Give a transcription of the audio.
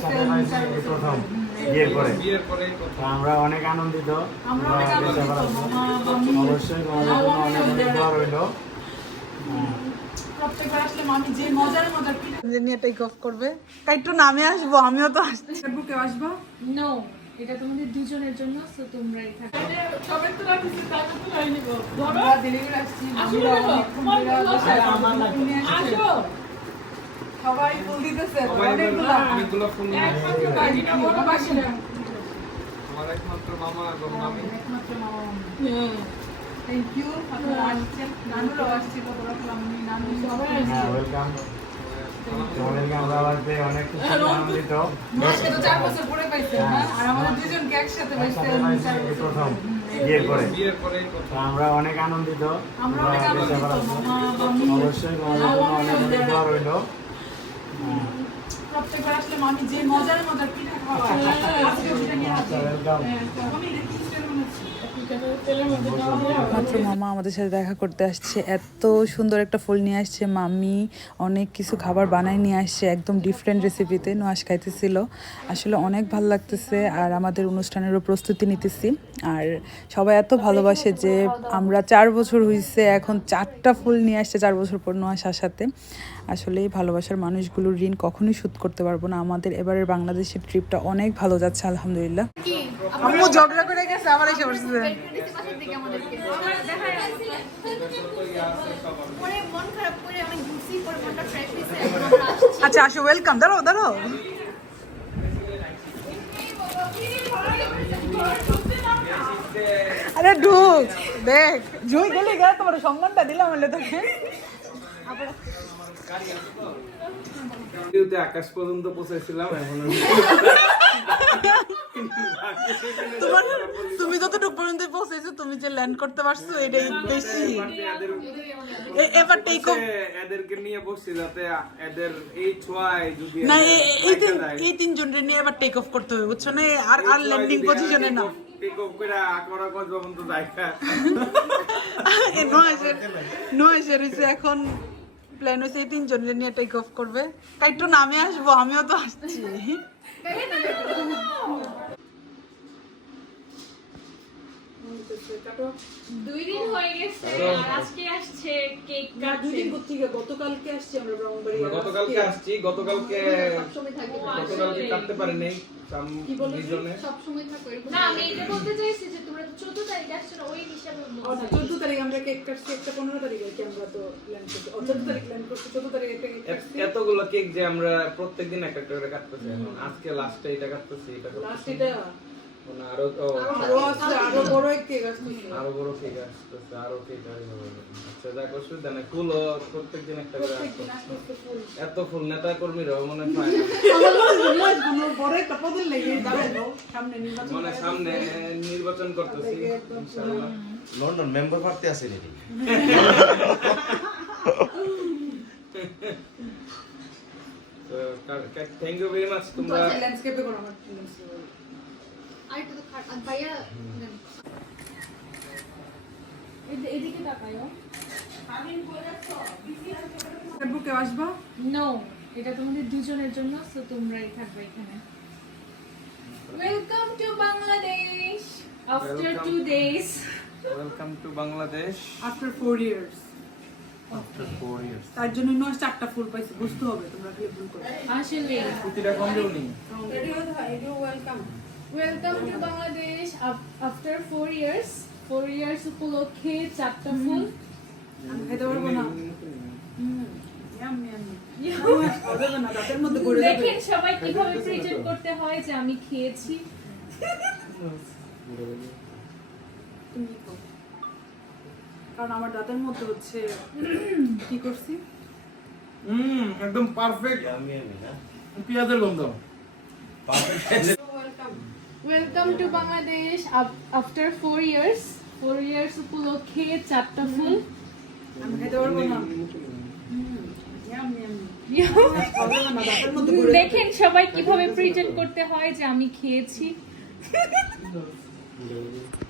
তো আমরা অনেক আনন্দিত। অবশ্যই তোমাদের করবে একটু নামে আসব আমিও তো আসছি বুকে আসব নো এটা তোমাদের দুজনের জন্য সো তোমরাই থাকো সবাই মামিরা অনেকক্ষণ ধরে বাসায় ফুল নিয়ে আসছে। সবাই ফুল দিতেছে অনেকগুলো। অনেকগুলো ফুল একমাত্র কাজিনা বড় বাসিনা আমার একমাত্র মামা এবং মামি। একমাত্র মামা থ্যাংক ইউ আপনারা আসছেন। নানুরাও আসছে কত রকম আমি নানু সবাই ওয়েলকাম তোমাদেরকে আমরা আবার পেয়ে অনেক খুশি আনন্দিত। আজকে তো চার বছর পরে পাইছে আর আমাদের দুজনকে একসাথে পাইছে। একসাথে পাইছি চার এই বছর প্রথম বিয়ের পরে। বিয়ের পরে আমরা অনেক আনন্দিত। আমরা অনেক আনন্দিত। অবশ্যই তোমাদের জন্য অনেক অনেক দোয়া রইল। প্রত্যেকবার আসলে মামি যে মজার মজার পিঠা খাওয়া আজকে পিঠা নিয়ে আসছে ওয়েলকাম এটা কি স্টাইল বানাচ্ছি মাত্র মামা আমাদের সাথে দেখা করতে আসছে। এত সুন্দর একটা ফুল নিয়ে আসছে। মামি অনেক কিছু খাবার বানায় নিয়ে আসছে, একদম ডিফারেন্ট রেসিপিতে নোয়াশ খাইতেছিল। আসলে অনেক ভালো লাগতেছে আর আমাদের অনুষ্ঠানেরও প্রস্তুতি নিতেছি। আর সবাই এত ভালোবাসে যে আমরা চার বছর হয়েছে এখন চারটা ফুল নিয়ে আসছে, চার বছর পর নোয়াশ আসাতে। আসলে এই ভালোবাসার মানুষগুলোর ঋণ কখনোই শোধ করতে পারব না। আমাদের এবারের বাংলাদেশের ট্রিপটা অনেক ভালো যাচ্ছে, আলহামদুলিল্লাহ। আম্মু ঝগড়া করে গেছে, আবার এসে বসছে। আচ্ছা আসো ওয়েলকাম দাঁড়াও দাঁড়াও। আরে ঢুক, দেখ, জুই গেলি, গা, তোমার সম্মানটা দিলাম হলে তোকে। আকাশ পর্যন্ত পৌঁছেছিলাম, এখন তোমার তুমি যতটুকু পর্যন্ত পৌঁছেছো তুমি যে ল্যান্ড করতে পারছ এটাই বেশি এ- এবার টেক অফ এদেরকে নিয়ে বসছি যাতে এদের এই ছোঁয়ায় যদি না এই তিন এই তিনজনের নিয়ে এবার টেক অফ করতে হবে বুঝছ না আর আর ল্যান্ডিং পজিশনে না টেক অফ করে আকরা কজ পর্যন্ত দেখা এ নয়েসের নয়েসের এখন প্ল্যান হয়েছে এই তিনজনের নিয়ে টেক অফ করবে তাই একটু নামে আসব আমিও তো আসছি দুই দিন হয়ে গেছে আর আজকে আসছে কেক কাটছে গতকালকে আসছি আমরা ব্রহ্মবাড়ি গতকালকে আসছি গতকালকে সবসময় থাকে। গতকালকে কাটতে পারি নাই দুজনে। সবসময় থাকো না আমি এটা বলতে চাইছি যে তোমরা তো চোদ্দ তারিখ আসছো ওই হিসাবে বলছি। চোদ্দ তারিখ আমরা কেক কাটছি একটা পনেরো তারিখ আর কি আমরা তো প্ল্যান করছি। তারিখ প্ল্যান করছি চোদ্দ তারিখ একটা কেক এত- এতগুলো কেক যে আমরা প্রত্যেকদিন একটা একটা করে কাটতেছি এখন। আজকে লাস্টে এটা কাটতেছি এটা লাস্ট এটা আরও ও, আরও বড় কেক আসছে আরও বড় কেক আসতেছে আরও কেক আসবে আচ্ছা যা করছি জানে ফুল প্রত্যেকদিন একটা করে এত ফুল নেতা কর্মীরাও মনে সামনে নির্বাচন মানে সামনে নির্বাচন করতেছি ইনশাআল্লাহ লন্ডন মেম্বার পার্টি আছে নাকি? তো থ্যাংক ইউ ভেরি মাচ তোমরা ল্যান্ডস্কেপে করো আমার এদিকে তাকায়ও বুকে আসবা? নো এটা তোমাদের দুজনের জন্য সো তোমরাই থাকবে এখানে। Welcome to Bangladesh after two days welcome to Bangladesh after four years after four years তার জন্য নয় চারটা ফুল পাইছি বুঝতে হবে তোমরা কি ভুল করো আসলে প্রতিটা কম দেউনি welcome to Bangladesh after four years four years উপলক্ষে চারটা ফুল আমি খেতে পারব না। যাবে দেখেন সবাই কীভাবে প্রেজেন্ট করতে হয় যে আমি খেয়েছি। কারণ আমার দাঁতের মধ্যে হচ্ছে কি করছি? হুম একদম পারফেক্ট আমি আমি না পেঁয়াজের গন্ধ। Welcome to Bangladesh after four years four years উপলক্ষে চারটা ফুল। দেখেন সবাই কীভাবে প্রেজেন্ট করতে হয় যে আমি খেয়েছি।